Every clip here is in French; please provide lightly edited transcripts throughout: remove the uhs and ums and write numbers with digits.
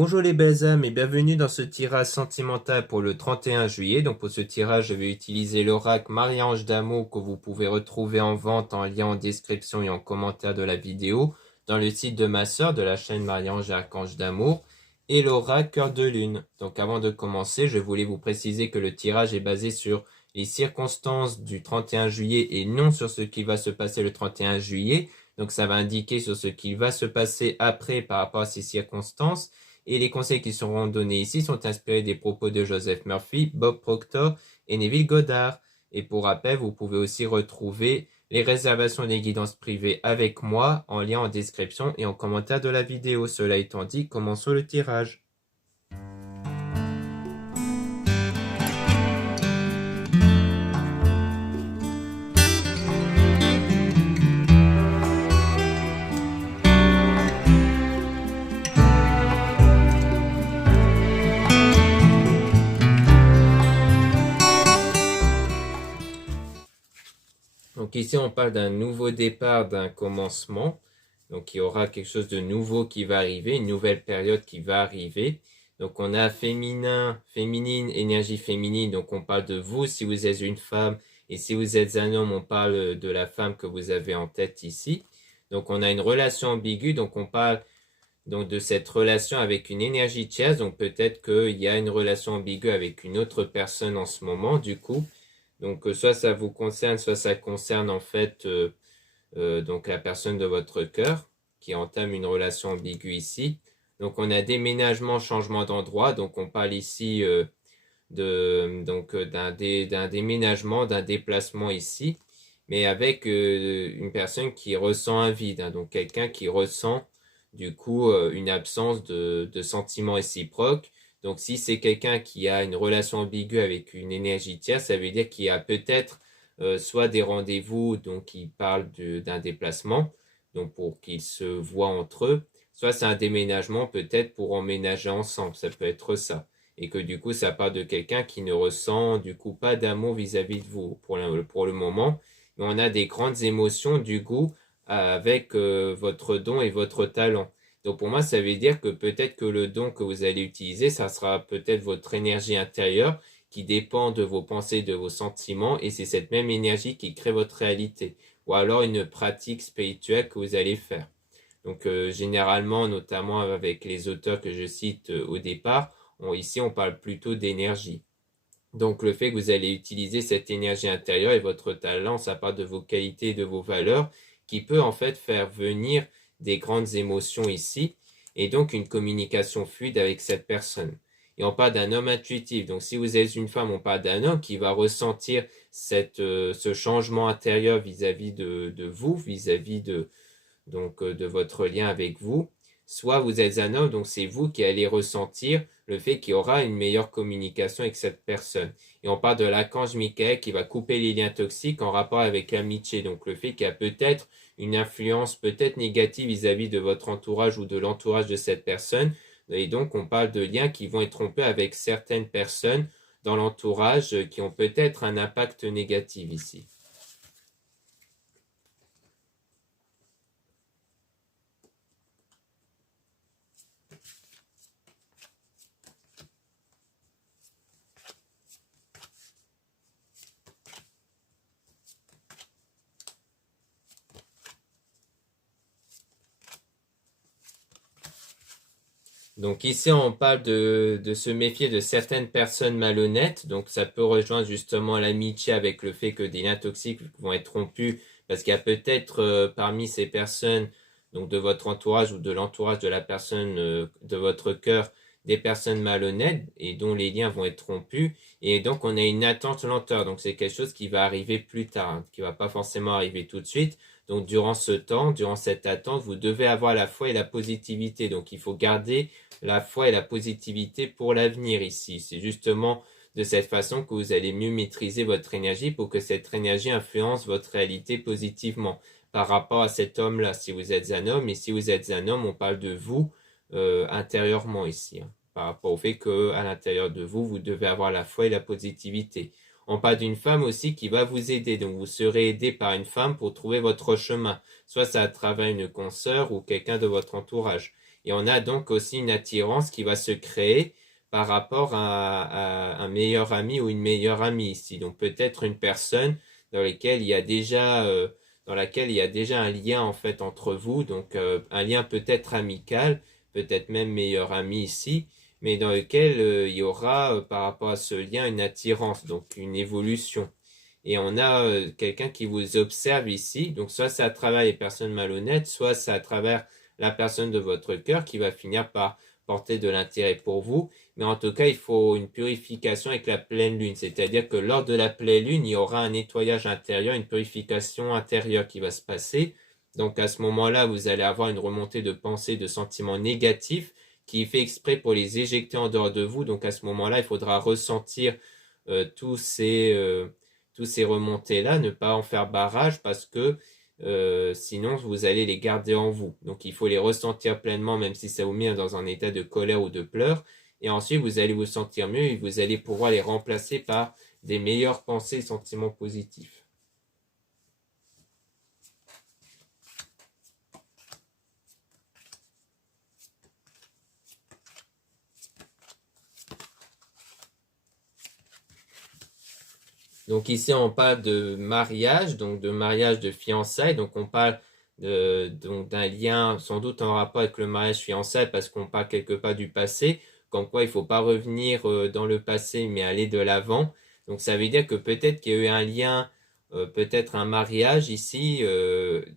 Bonjour les belles âmes et bienvenue dans ce tirage sentimental pour le 31 juillet. Donc pour ce tirage, je vais utiliser l'oracle Marie-Ange d'amour que vous pouvez retrouver en vente en lien en description et en commentaire de la vidéo dans le site de ma sœur de la chaîne Marie-Ange et Archange d'amour et l'oracle Cœur de Lune. Donc avant de commencer, je voulais vous préciser que le tirage est basé sur les circonstances du 31 juillet et non sur ce qui va se passer le 31 juillet. Donc ça va indiquer sur ce qui va se passer après par rapport à ces circonstances. Et les conseils qui seront donnés ici sont inspirés des propos de Joseph Murphy, Bob Proctor et Neville Goddard. Et pour rappel, vous pouvez aussi retrouver les réservations des guidances privées avec moi en lien en description et en commentaire de la vidéo. Cela étant dit, commençons le tirage. Donc ici, on parle d'un nouveau départ, d'un commencement. Donc il y aura quelque chose de nouveau qui va arriver, une nouvelle période qui va arriver. Donc on a féminin, féminine, énergie féminine. Donc on parle de vous si vous êtes une femme. Et si vous êtes un homme, on parle de la femme que vous avez en tête ici. Donc on a une relation ambiguë. Donc on parle donc de cette relation avec une énergie tierce. Donc peut-être qu'il y a une relation ambiguë avec une autre personne en ce moment du coup. Donc soit ça vous concerne, soit ça concerne en fait donc la personne de votre cœur qui entame une relation ambiguë ici. Donc on a déménagement, changement d'endroit. Donc on parle ici d'un déménagement, d'un déplacement ici, mais avec une personne qui ressent un vide. Hein, donc quelqu'un qui ressent du coup une absence de sentiments réciproques. Donc si c'est quelqu'un qui a une relation ambiguë avec une énergie tierce, ça veut dire qu'il y a peut-être soit des rendez-vous, donc qui parlent d'un déplacement, donc pour qu'ils se voient entre eux, soit c'est un déménagement peut-être pour emménager ensemble, ça peut être ça. Et que du coup ça part de quelqu'un qui ne ressent du coup pas d'amour vis-à-vis de vous pour le moment. Mais on a des grandes émotions du coup avec votre don et votre talent. Donc pour moi, ça veut dire que peut-être que le don que vous allez utiliser, ça sera peut-être votre énergie intérieure qui dépend de vos pensées, de vos sentiments, et c'est cette même énergie qui crée votre réalité. Ou alors une pratique spirituelle que vous allez faire. Donc généralement, notamment avec les auteurs que je cite au départ, ici on parle plutôt d'énergie. Donc le fait que vous allez utiliser cette énergie intérieure et votre talent, ça part de vos qualités et de vos valeurs, qui peut en fait faire venir des grandes émotions ici, et donc une communication fluide avec cette personne. Et on parle d'un homme intuitif. Donc si vous êtes une femme, on parle d'un homme qui va ressentir ce changement intérieur vis-à-vis de vous, vis-à-vis de votre lien avec vous. Soit vous êtes un homme, donc c'est vous qui allez ressentir le fait qu'il y aura une meilleure communication avec cette personne. Et on parle de l'archange Michael qui va couper les liens toxiques en rapport avec l'amitié. Donc le fait qu'il y a peut-être une influence peut-être négative vis-à-vis de votre entourage ou de l'entourage de cette personne. Et donc on parle de liens qui vont être trompés avec certaines personnes dans l'entourage qui ont peut-être un impact négatif ici. Donc ici, on parle de se méfier de certaines personnes malhonnêtes. Donc ça peut rejoindre justement l'amitié avec le fait que des liens toxiques vont être rompus parce qu'il y a peut-être parmi ces personnes, donc de votre entourage ou de l'entourage de la personne de votre cœur, des personnes malhonnêtes et dont les liens vont être rompus. Et donc on a une attente lenteur. Donc c'est quelque chose qui va arriver plus tard, hein, qui va pas forcément arriver tout de suite. Donc durant ce temps, durant cette attente, vous devez avoir la foi et la positivité. Donc il faut garder la foi et la positivité pour l'avenir ici. C'est justement de cette façon que vous allez mieux maîtriser votre énergie pour que cette énergie influence votre réalité positivement par rapport à cet homme-là, si vous êtes un homme. Et si vous êtes un homme, on parle de vous intérieurement ici, hein, par rapport au fait qu'à l'intérieur de vous, vous devez avoir la foi et la positivité. On parle d'une femme aussi qui va vous aider. Donc vous serez aidé par une femme pour trouver votre chemin. Soit ça à travers une consoeur ou quelqu'un de votre entourage. Et on a donc aussi une attirance qui va se créer par rapport à un meilleur ami ou une meilleure amie ici. Donc peut-être une personne dans laquelle il y a déjà un lien en fait entre vous, donc un lien peut-être amical, peut-être même meilleur ami ici, mais dans lequel il y aura par rapport à ce lien une attirance, donc une évolution. Et on a quelqu'un qui vous observe ici, donc soit c'est à travers les personnes malhonnêtes, soit c'est à travers la personne de votre cœur qui va finir par porter de l'intérêt pour vous. Mais en tout cas, il faut une purification avec la pleine lune, c'est-à-dire que lors de la pleine lune, il y aura un nettoyage intérieur, une purification intérieure qui va se passer. Donc à ce moment-là, vous allez avoir une remontée de pensées, de sentiments négatifs qui est fait exprès pour les éjecter en dehors de vous. Donc à ce moment-là, il faudra ressentir euh, tous ces, euh, tous ces remontées-là, ne pas en faire barrage parce que sinon vous allez les garder en vous. Donc il faut les ressentir pleinement, même si ça vous met dans un état de colère ou de pleurs. Et ensuite, vous allez vous sentir mieux et vous allez pouvoir les remplacer par des meilleures pensées et sentiments positifs. Donc ici, on parle de mariage, donc de mariage de fiançailles. Donc on parle donc d'un lien sans doute en rapport avec le mariage fiançailles parce qu'on parle quelque part du passé, comme quoi il ne faut pas revenir dans le passé mais aller de l'avant. Donc ça veut dire que peut-être qu'il y a eu un lien, peut-être un mariage ici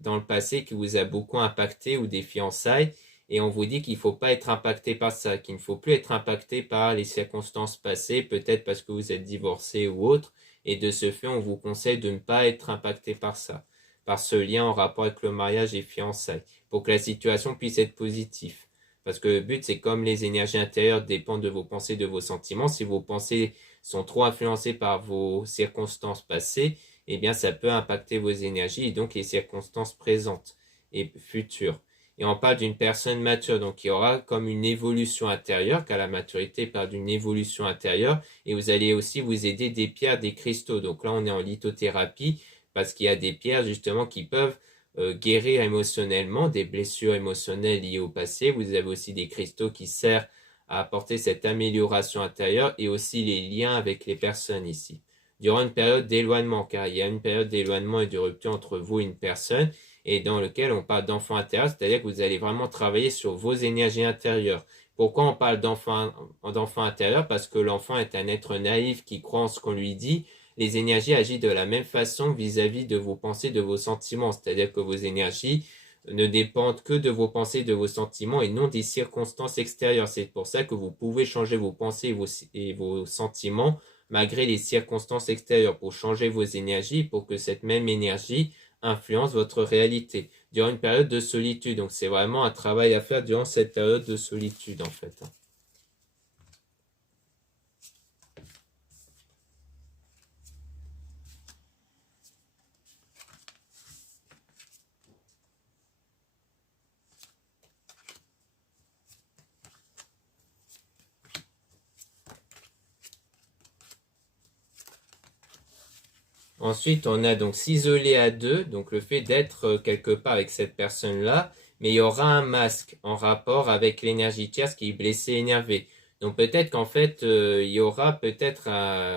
dans le passé qui vous a beaucoup impacté ou des fiançailles. Et on vous dit qu'il ne faut pas être impacté par ça, qu'il ne faut plus être impacté par les circonstances passées, peut-être parce que vous êtes divorcé ou autre. Et de ce fait, on vous conseille de ne pas être impacté par ça, par ce lien en rapport avec le mariage et fiançailles, pour que la situation puisse être positive. Parce que le but, c'est comme les énergies intérieures dépendent de vos pensées, de vos sentiments. Si vos pensées sont trop influencées par vos circonstances passées, eh bien, ça peut impacter vos énergies et donc les circonstances présentes et futures. Et on parle d'une personne mature, donc il y aura comme une évolution intérieure, car la maturité parle d'une évolution intérieure, et vous allez aussi vous aider des pierres, des cristaux. Donc là, on est en lithothérapie, parce qu'il y a des pierres justement qui peuvent guérir émotionnellement, des blessures émotionnelles liées au passé. Vous avez aussi des cristaux qui servent à apporter cette amélioration intérieure, et aussi les liens avec les personnes ici. Durant une période d'éloignement, car il y a une période d'éloignement et de rupture entre vous et une personne, et dans lequel on parle d'enfant intérieur, c'est-à-dire que vous allez vraiment travailler sur vos énergies intérieures. Pourquoi on parle d'enfant intérieur? Parce que l'enfant est un être naïf qui croit en ce qu'on lui dit. Les énergies agissent de la même façon vis-à-vis de vos pensées, de vos sentiments, c'est-à-dire que vos énergies ne dépendent que de vos pensées, de vos sentiments et non des circonstances extérieures. C'est pour ça que vous pouvez changer vos pensées et vos sentiments malgré les circonstances extérieures pour changer vos énergies, pour que cette même énergie influence votre réalité durant une période de solitude. Donc c'est vraiment un travail à faire durant cette période de solitude en fait. Ensuite, on a donc s'isoler à deux, donc le fait d'être quelque part avec cette personne-là, mais il y aura un masque en rapport avec l'énergie tierce qui est blessée, énervée. Donc peut-être qu'en fait, il y aura peut-être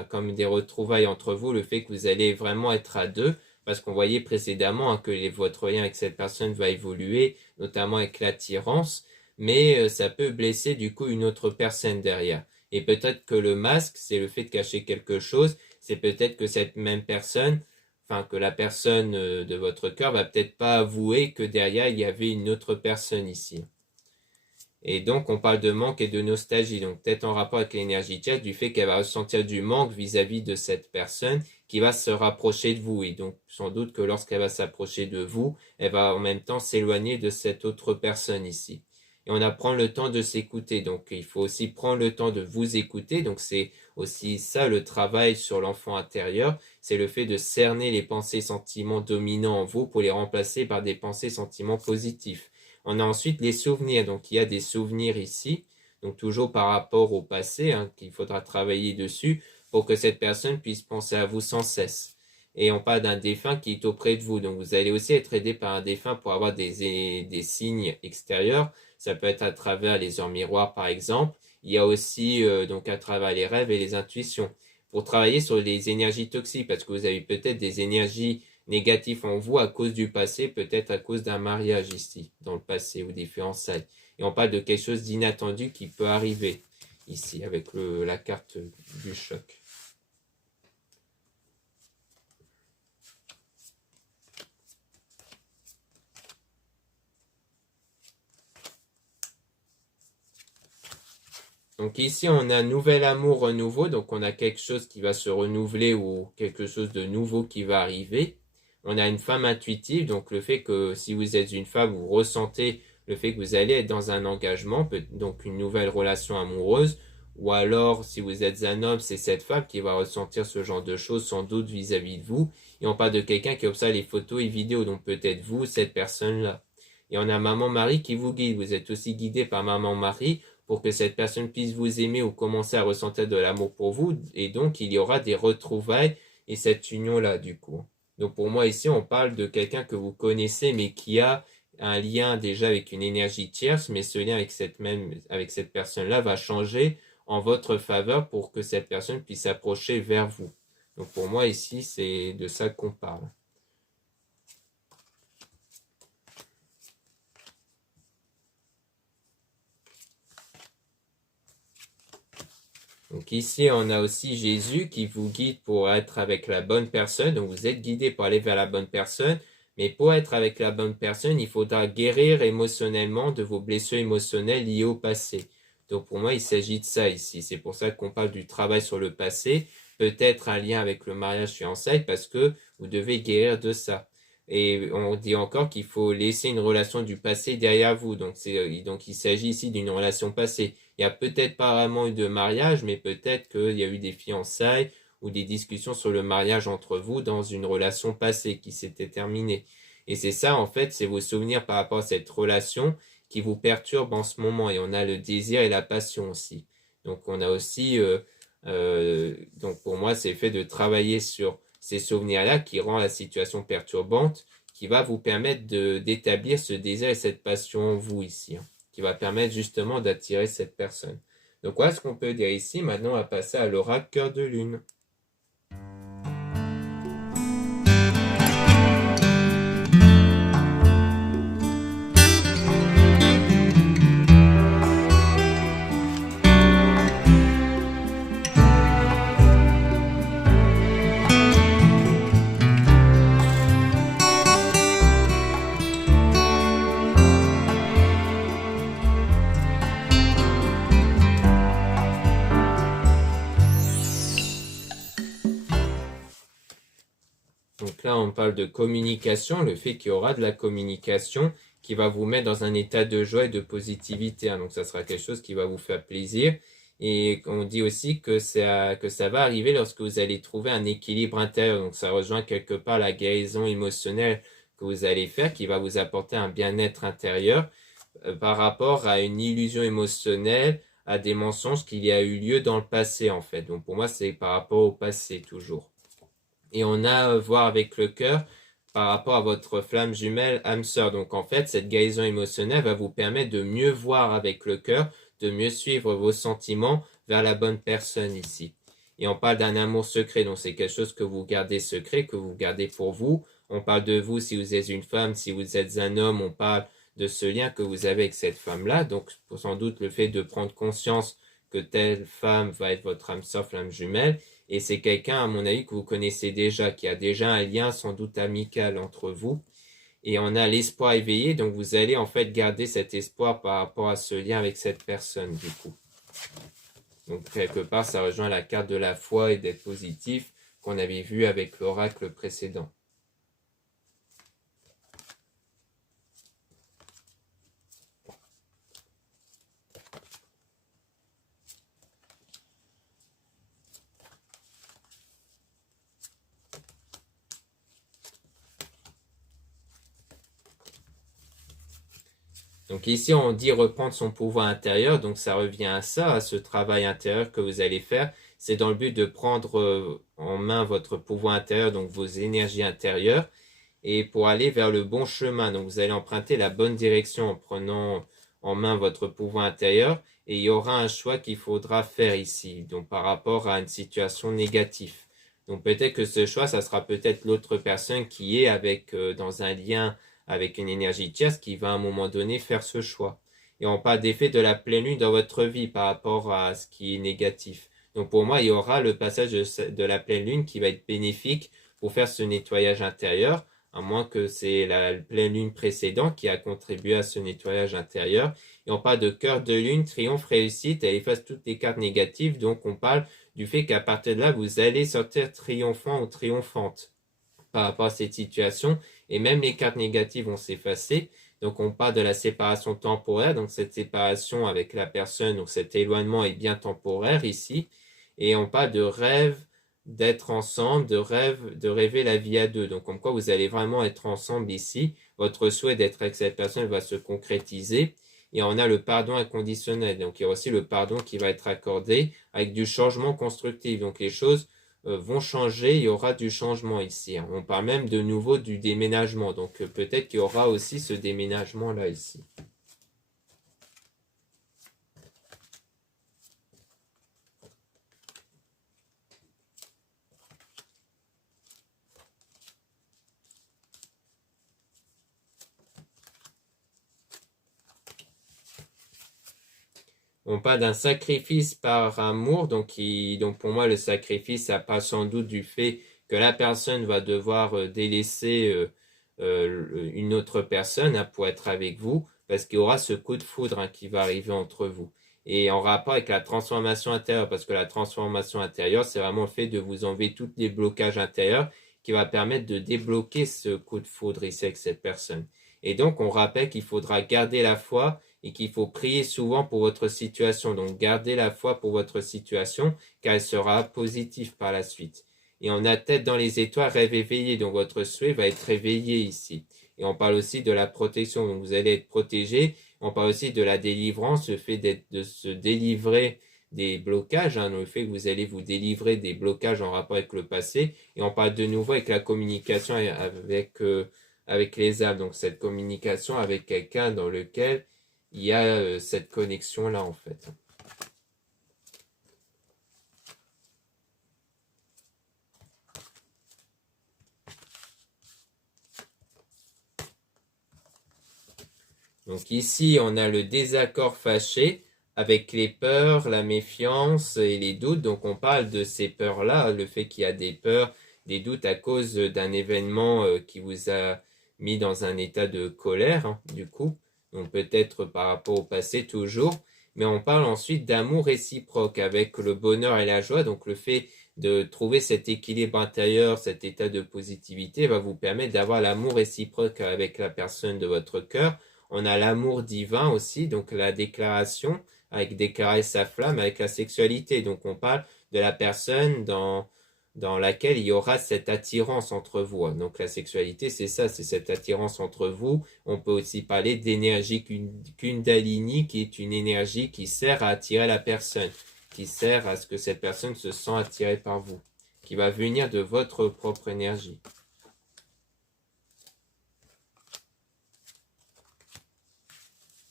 comme des retrouvailles entre vous, le fait que vous allez vraiment être à deux, parce qu'on voyait précédemment hein, que votre lien avec cette personne va évoluer, notamment avec l'attirance, mais ça peut blesser du coup une autre personne derrière. Et peut-être que le masque, c'est le fait de cacher quelque chose, c'est peut-être que cette même personne, enfin que la personne de votre cœur va peut-être pas avouer que derrière il y avait une autre personne ici. Et donc on parle de manque et de nostalgie, donc peut-être en rapport avec l'énergie tchèque, du fait qu'elle va ressentir du manque vis-à-vis de cette personne qui va se rapprocher de vous. Et donc sans doute que lorsqu'elle va s'approcher de vous, elle va en même temps s'éloigner de cette autre personne ici. Et on apprend le temps de s'écouter, donc il faut aussi prendre le temps de vous écouter, donc c'est aussi ça le travail sur l'enfant intérieur, c'est le fait de cerner les pensées sentiments dominants en vous pour les remplacer par des pensées sentiments positifs. On a ensuite les souvenirs, donc il y a des souvenirs ici, donc toujours par rapport au passé, hein, qu'il faudra travailler dessus pour que cette personne puisse penser à vous sans cesse. Et on parle d'un défunt qui est auprès de vous, donc vous allez aussi être aidé par un défunt pour avoir des signes extérieurs. Ça peut être à travers les heures miroirs, par exemple. Il y a aussi donc à travers les rêves et les intuitions. Pour travailler sur les énergies toxiques, parce que vous avez peut-être des énergies négatives en vous à cause du passé, peut-être à cause d'un mariage ici, dans le passé, ou des fiançailles. Et on parle de quelque chose d'inattendu qui peut arriver ici, avec la carte du choc. Donc ici, on a un nouvel amour, renouveau. Donc on a quelque chose qui va se renouveler ou quelque chose de nouveau qui va arriver. On a une femme intuitive. Donc le fait que si vous êtes une femme, vous ressentez le fait que vous allez être dans un engagement, donc une nouvelle relation amoureuse. Ou alors, si vous êtes un homme, c'est cette femme qui va ressentir ce genre de choses sans doute vis-à-vis de vous. Et on parle de quelqu'un qui observe les photos et vidéos. Donc peut-être vous, cette personne-là. Et on a Maman Marie qui vous guide. Vous êtes aussi guidé par Maman Marie pour que cette personne puisse vous aimer ou commencer à ressentir de l'amour pour vous. Et donc, il y aura des retrouvailles et cette union-là, du coup. Donc, pour moi, ici, on parle de quelqu'un que vous connaissez, mais qui a un lien déjà avec une énergie tierce, mais ce lien avec cette personne-là va changer en votre faveur pour que cette personne puisse s'approcher vers vous. Donc, pour moi, ici, c'est de ça qu'on parle. Donc ici, on a aussi Jésus qui vous guide pour être avec la bonne personne. Donc vous êtes guidé pour aller vers la bonne personne. Mais pour être avec la bonne personne, il faudra guérir émotionnellement de vos blessures émotionnelles liées au passé. Donc pour moi, il s'agit de ça ici. C'est pour ça qu'on parle du travail sur le passé. Peut-être un lien avec le mariage fiançailles parce que vous devez guérir de ça. Et on dit encore qu'il faut laisser une relation du passé derrière vous. Donc il s'agit ici d'une relation passée. Il n'y a peut-être pas vraiment eu de mariage, mais peut-être qu'il y a eu des fiançailles ou des discussions sur le mariage entre vous dans une relation passée qui s'était terminée. Et c'est ça, en fait, c'est vos souvenirs par rapport à cette relation qui vous perturbent en ce moment. Et on a le désir et la passion aussi. Donc on a aussi, donc pour moi, c'est le fait de travailler sur ces souvenirs-là qui rend la situation perturbante, qui va vous permettre d'établir ce désir et cette passion en vous ici, hein, qui va permettre justement d'attirer cette personne. Donc voilà ce qu'on peut dire ici. Maintenant, on va passer à l'oracle cœur de lune. Donc là, on parle de communication, le fait qu'il y aura de la communication qui va vous mettre dans un état de joie et de positivité, hein. Donc ça sera quelque chose qui va vous faire plaisir. Et on dit aussi que ça va arriver lorsque vous allez trouver un équilibre intérieur. Donc ça rejoint quelque part la guérison émotionnelle que vous allez faire, qui va vous apporter un bien-être intérieur par rapport à une illusion émotionnelle, à des mensonges qu'il y a eu lieu dans le passé en fait. Donc pour moi, c'est par rapport au passé toujours. Et on a à voir avec le cœur par rapport à votre flamme jumelle âme sœur. Donc en fait, cette guérison émotionnelle va vous permettre de mieux voir avec le cœur, de mieux suivre vos sentiments vers la bonne personne ici. Et on parle d'un amour secret, donc c'est quelque chose que vous gardez secret, que vous gardez pour vous. On parle de vous si vous êtes une femme, si vous êtes un homme, on parle de ce lien que vous avez avec cette femme-là. Donc sans doute le fait de prendre conscience que telle femme va être votre âme sœur, flamme jumelle. Et c'est quelqu'un, à mon avis, que vous connaissez déjà, qui a déjà un lien sans doute amical entre vous. Et on a l'espoir éveillé, donc vous allez en fait garder cet espoir par rapport à ce lien avec cette personne, du coup. Donc quelque part, ça rejoint la carte de la foi et d'être positif qu'on avait vu avec l'oracle précédent. Donc ici, on dit reprendre son pouvoir intérieur. Donc ça revient à ça, à ce travail intérieur que vous allez faire. C'est dans le but de prendre en main votre pouvoir intérieur, donc vos énergies intérieures, et pour aller vers le bon chemin. Donc vous allez emprunter la bonne direction en main votre pouvoir intérieur et il y aura un choix qu'il faudra faire ici, donc par rapport à une situation négative. Donc peut-être que ce choix, ça sera peut-être l'autre personne qui est dans un lien avec une énergie tierce qui va à un moment donné faire ce choix. Et on parle d'effet de la pleine lune dans votre vie par rapport à ce qui est négatif. Donc pour moi, il y aura le passage de la pleine lune qui va être bénéfique pour faire ce nettoyage intérieur, à moins que c'est la pleine lune précédente qui a contribué à ce nettoyage intérieur. Et on parle de cœur de lune, triomphe, réussite, elle efface toutes les cartes négatives, donc on parle du fait qu'à partir de là, vous allez sortir triomphant ou triomphante par rapport à cette situation, et même les cartes négatives vont s'effacer. Donc on parle de la séparation temporaire, donc cette séparation avec la personne, donc cet éloignement est bien temporaire ici, et on parle de rêve d'être ensemble, de rêver la vie à deux. Donc comme quoi vous allez vraiment être ensemble ici, votre souhait d'être avec cette personne va se concrétiser. Et on a le pardon inconditionnel. Donc il y a aussi le pardon qui va être accordé avec du changement constructif. Donc les choses vont changer, il y aura du changement ici. On parle même de nouveau du déménagement. Donc peut-être qu'il y aura aussi ce déménagement-là ici. On parle d'un sacrifice par amour, donc pour moi le sacrifice, ça part sans doute du fait que la personne va devoir délaisser une autre personne pour être avec vous, parce qu'il y aura ce coup de foudre qui va arriver entre vous. Et en rapport avec la transformation intérieure, parce que la transformation intérieure, c'est vraiment le fait de vous enlever tous les blocages intérieurs qui va permettre de débloquer ce coup de foudre ici avec cette personne. Et donc on rappelle qu'il faudra garder la foi et qu'il faut prier souvent pour votre situation. Donc gardez la foi pour votre situation car elle sera positive par la suite. Et on a tête dans les étoiles, rêve éveillé. Donc votre souhait va être réveillé ici. Et on parle aussi de la protection. Donc vous allez être protégé. On parle aussi de la délivrance, le fait de se délivrer des blocages, le fait que vous allez vous délivrer des blocages en rapport avec le passé. Et on parle de nouveau avec la communication avec les âmes. Donc cette communication avec quelqu'un dans lequel il y a cette connexion-là en fait. Donc ici, on a le désaccord fâché avec les peurs, la méfiance et les doutes. Donc on parle de ces peurs-là, le fait qu'il y a des peurs, des doutes à cause d'un événement qui vous a mis dans un état de colère, du coup. Donc peut-être par rapport au passé toujours. Mais on parle ensuite d'amour réciproque avec le bonheur et la joie. Donc le fait de trouver cet équilibre intérieur, cet état de positivité va vous permettre d'avoir l'amour réciproque avec la personne de votre cœur. On a l'amour divin aussi, donc la déclaration, avec déclarer sa flamme, avec la sexualité. Donc on parle de la personne dans laquelle il y aura cette attirance entre vous. Donc la sexualité, c'est ça, c'est cette attirance entre vous. On peut aussi parler d'énergie kundalini, qui est une énergie qui sert à attirer la personne, qui sert à ce que cette personne se sente attirée par vous, qui va venir de votre propre énergie.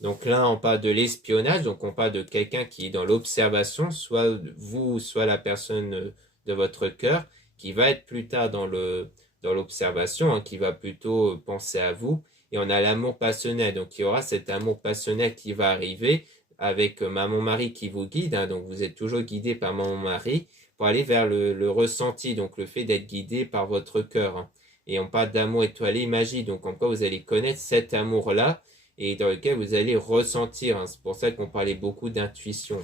Donc là, on parle de l'espionnage, donc on parle de quelqu'un qui est dans l'observation, soit vous, soit la personne de votre cœur, qui va être plus tard dans l'observation, qui va plutôt penser à vous. Et on a l'amour passionnel, donc il y aura cet amour passionnel qui va arriver avec maman-mari qui vous guide, donc vous êtes toujours guidé par maman-mari pour aller vers le ressenti, donc le fait d'être guidé par votre cœur. Et on parle d'amour étoilé, magie, donc en quoi vous allez connaître cet amour-là, et dans lequel vous allez ressentir. C'est pour ça qu'on parlait beaucoup d'intuition.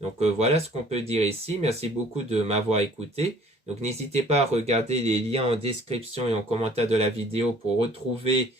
Donc voilà ce qu'on peut dire ici. Merci beaucoup de m'avoir écouté. Donc n'hésitez pas à regarder les liens en description et en commentaire de la vidéo pour retrouver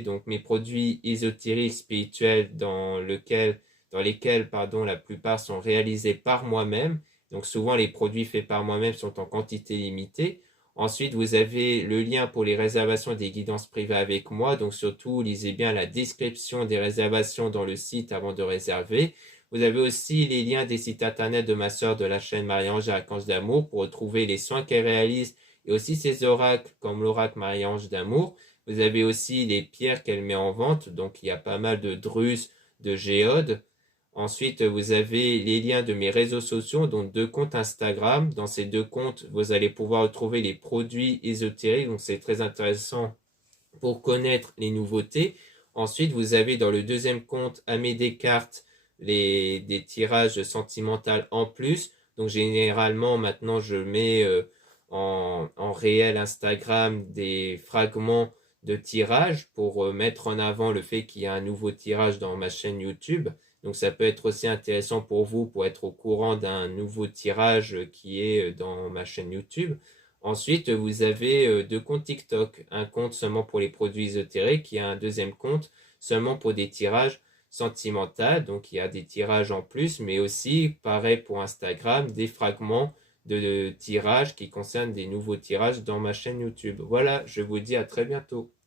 donc mes produits ésotériques spirituels dans lesquels la plupart sont réalisés par moi-même. Donc souvent les produits faits par moi-même sont en quantité limitée. Ensuite, vous avez le lien pour les réservations des guidances privées avec moi. Donc surtout, lisez bien la description des réservations dans le site avant de réserver. Vous avez aussi les liens des sites internet de ma sœur de la chaîne Marie-Ange Archange d'Amour pour retrouver les soins qu'elle réalise et aussi ses oracles comme l'oracle Marie-Ange d'Amour. Vous avez aussi les pierres qu'elle met en vente. Donc, il y a pas mal de drus, de géodes. Ensuite, vous avez les liens de mes réseaux sociaux, donc 2 comptes Instagram. Dans ces 2 comptes, vous allez pouvoir retrouver les produits ésotériques. Donc, c'est très intéressant pour connaître les nouveautés. Ensuite, vous avez dans le deuxième compte Aimé Descartes des tirages sentimentaux en plus. Donc généralement, maintenant, je mets en réel Instagram des fragments de tirage pour mettre en avant le fait qu'il y a un nouveau tirage dans ma chaîne YouTube. Donc ça peut être aussi intéressant pour vous pour être au courant d'un nouveau tirage qui est dans ma chaîne YouTube. Ensuite, vous avez 2 comptes TikTok, un compte seulement pour les produits ésotériques et un deuxième compte seulement pour des tirages sentimentaux. Donc il y a des tirages en plus, mais aussi, pareil pour Instagram, des fragments de tirages qui concernent des nouveaux tirages dans ma chaîne YouTube. Voilà, je vous dis à très bientôt.